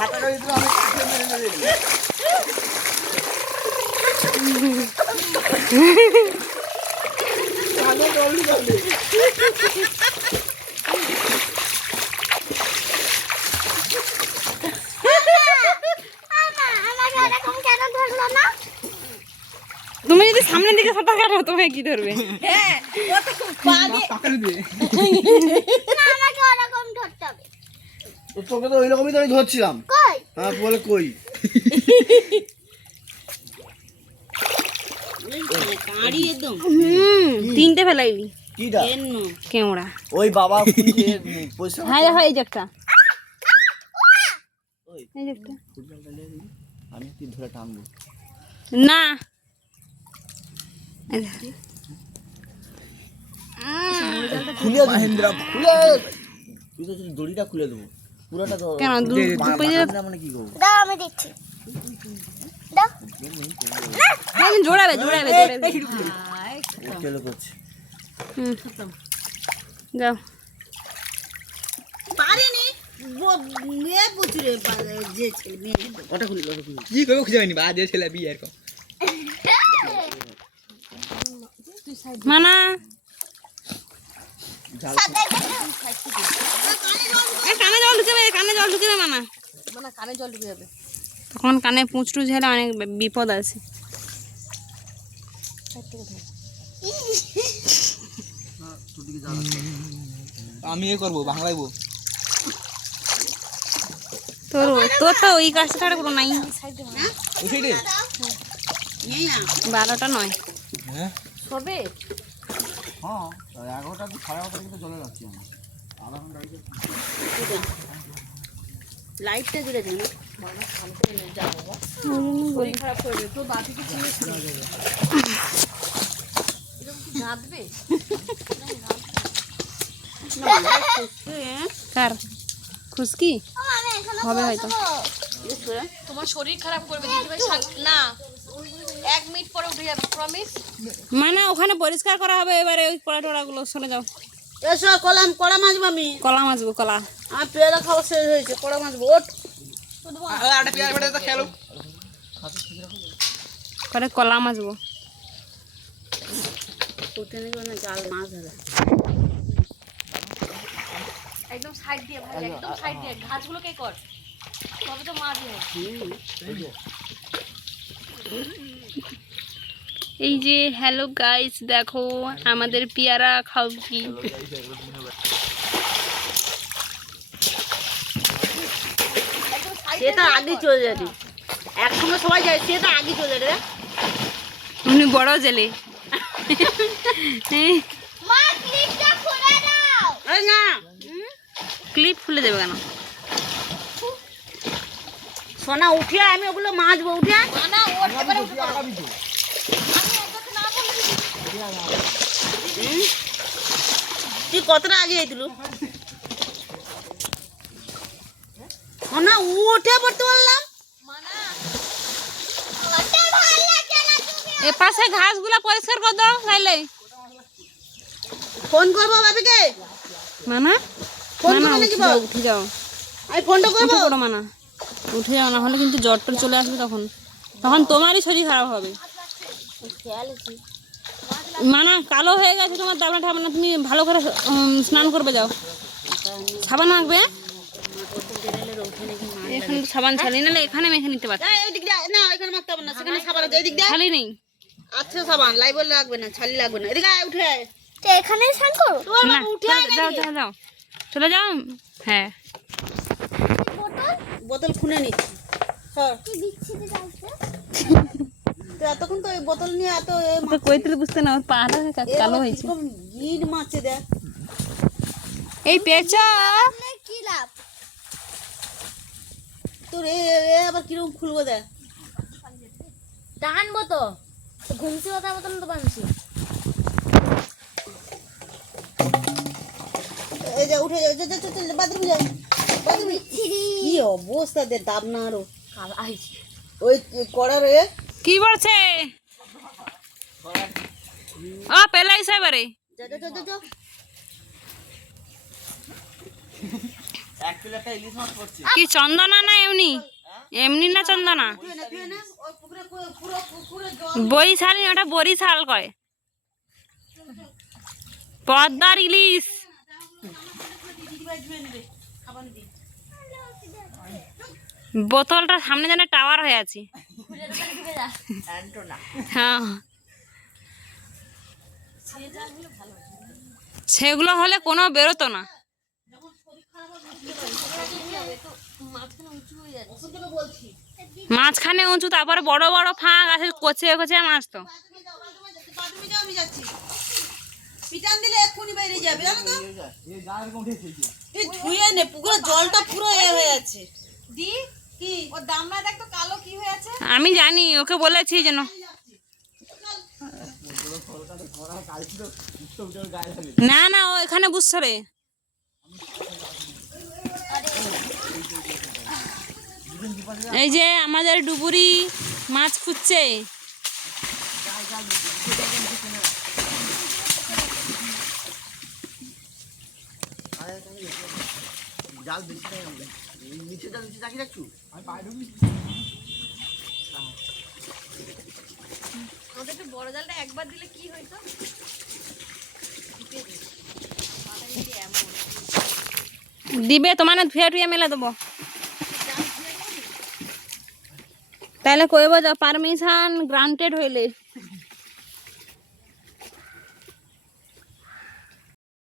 হাতে করে দিল আমি কাছে মেরে দিই আগে জলদি জলদি তুমি যদি সামনের দিকে সাঁতার কাটো তোমায় কি ধরবে? হ্যাঁ ও তো পাবে পাকড়ে দিয়ে না আমাকে ওরকম ধরতে হবে তোকে তো ওই রকমই তো আমি ধরছিলাম কই হ্যাঁ বলে কই কাঁড়ি একদম তিনটে ফেলাইলি কিটা কেন কেওড়া। ওই বাবা খুঁজে পয়সা হ্যাঁ দেখো এই যে একটা, এই যে একটা। আমি কি ধরে টানবো না এই দেখো। খুলে মহেন্দ্রা খুলে তুই তো যদি দড়িটা খুলে দেবো পুরোটা তো কেন মানে কি করবো দাও আমি দিচ্ছি দাও জোড়াবে জোড়াবে জোড়াবে। চলে করছে যাও পারেনি মেয়ে বুঝরে যে ছেলে মেয়ে ওটা খুলে ওটা খুলে কি করবো খুঁজে পাইনি বাজে ছেলে বিয়ে এরকম মানা জাল কানে জল ঢুকে কানে জল ঢুকে মানা মানে কানে জল ঢুকে যাবে তখন কানে পুঁচটু ঝেলে অনেক বিপদ আছে। আমি এ করবো বাংলাইবো তোর তোর তো ওই কাজটা কোনো নাই, ওই সাইডে নেই না 12টা নয় হ্যাঁ সবে হ্যাঁ 11টা 11:30 কিন্তু চলে যাচ্ছি আমি আধা ঘন্টা আগে লাইটটা জ্বলে যায় না শরীর খারাপ করবে তো বাপিকে চিনিস রাঁধবে কার খুশকি আমি এখানে হবে হয়তো। তোমার শরীর খারাপ করবে দিদিভাই না 1 মিনিট পরে উঠে যাবে প্রমিস মানে ওখানে পরিষ্কার করা হবে, এবারে ওই কড়া টোড়াগুলো সরে যাও। এসো কড়া মাছবো আমি কলা মাছবো কলা, আমার পেয়ারা খাওয়া শেষ হয়েছে কড়া মাছবো ওঠ আটা পেয়ার বেটে তো খেলো করে কলা মাছবো। উঠে নেবে না জাল মাছ ধরে একদম সাইড দিয়ে ভাই একদম সাইড দিয়ে ঘাসগুলো কে কর তবে তো মাছ হবে এই যে হ্যালো গাইস দেখো আমাদের পেয়ারা খাও কি সেটা আগে চলে যাবে একসঙ্গে সবাই যায় সেটা আগে চলে যাবে উনি বড় জেলে। মা ক্লিপটা খুলে দাও এই না ক্লিপ খুলে দেবে কেন? সোনা উঠে আমি ওগুলো মাছবো উঠে না তুই কতটা আগে আইতিলু সোনা উঠে পড়তে বললাম এ পাশে ঘাসগুলা পরিষ্কার করে দাও তাইলে। ফোন করবো বাবিকে মানা ফোন মানা করে নাকি উঠে যাও বল? উঠে যাও আমি ফোনটা করবো উঠে পড়ো মানা, উঠে যাও, না হলে কিন্তু জ্বর টর চলে আসবে, তখন তখন তোমারই শরীর খারাপ হবে। মানা কালো হয়ে গেছে তোমার দাবনা ঠাবনা, তুমি ভালো করে স্নান করবে যাও, সাবান মাখবে। এখন তো সাবান ছাড়ি নাহলে এখানে মেখে নিতে পারছি, এই দিক দিয়ে না এখানে মাখতে হবে না সেখানে সাবান আছে এই দিক দিয়ে ছালি নেই। আচ্ছা সাবান লাইবল লাগবে না ছালি লাগবে না এদিকে আয় উঠে আয় তো এখানে স্নান করো তোমার না বাবা উঠে যাও আয় যাও নাকি? যাও যাও চলে যাও। হ্যাঁ বোতল খুলে নিচ্ছি হ্যাঁ কি বিচ্ছিরি লাগছে তো এতক্ষণ তো এই বোতল নিয়ে এত তো কইতে বুঝতে না, ওর পাটা কালো হয়েছে। গিট মারছে দেখ এই পেঁচা কি লাভ তোর এ আবার কিরকম খুলবো দেখ টানবো তো ঘুমছি কথা মতন তো বানছি এই যে উঠে যা বাথরুম যা বাথরুম কি অবস্থা দে দাব না আরো ওই কড়ার এ কি বলছে? ও পেলাইছে এবারে যা যা যা যা এক কিলো একটা ইলিশ মাছ পড়ছে। কি চন্দনা না এমনি? এমনি না চন্দনা? ধুয়ে না ওই পুকুরে পুরো পুকুরে জল বরিশাল, ওটা বরিশাল কয়। পদ্মার ইলিশ। দিদিভাই ধুয়ে নেবে খাবার দিই বোতলটার সামনে যেন টাওয়ার হয়ে আছে। অ্যান্টোনা। হ্যাঁ, সেগুলো হলে কোনো বেরোতো না। ওষুধ দেবে বলছি মাঝখানে উঁচু, তারপরে বড় বড় ফাঁক আছে, কচে কচে মাছ তো। বাথরুমে যাও আমি যাচ্ছি পিটান দিলে এক্ষুনি বাইরে যাবে জানো তো এই গা এরকম উঠেছে তুই ধুয়ে নে পুকুরে জলটা পুরো হয়ে আছে দি কি ওর দামনা দেখ তো কালো কি হয়ে আছে আমি জানি, ওকে বলেছি যেন। না না, ও এখানে বুঝছো রে। এই যে আমাদের ডুবুরি মাছ খুঁজছে। জাল বেশি নাই আমাদের। এই নিচে জাকি রাখছু? আমি পায়ে ঢুকি আমাদের একটু বড় জালটা একবার দিলে কি হইতো? দিবে তোমার ধুয়ে টুয়ে মেলে দেবো। তাহলে কইব পারমিশন গ্রান্টেড হইলে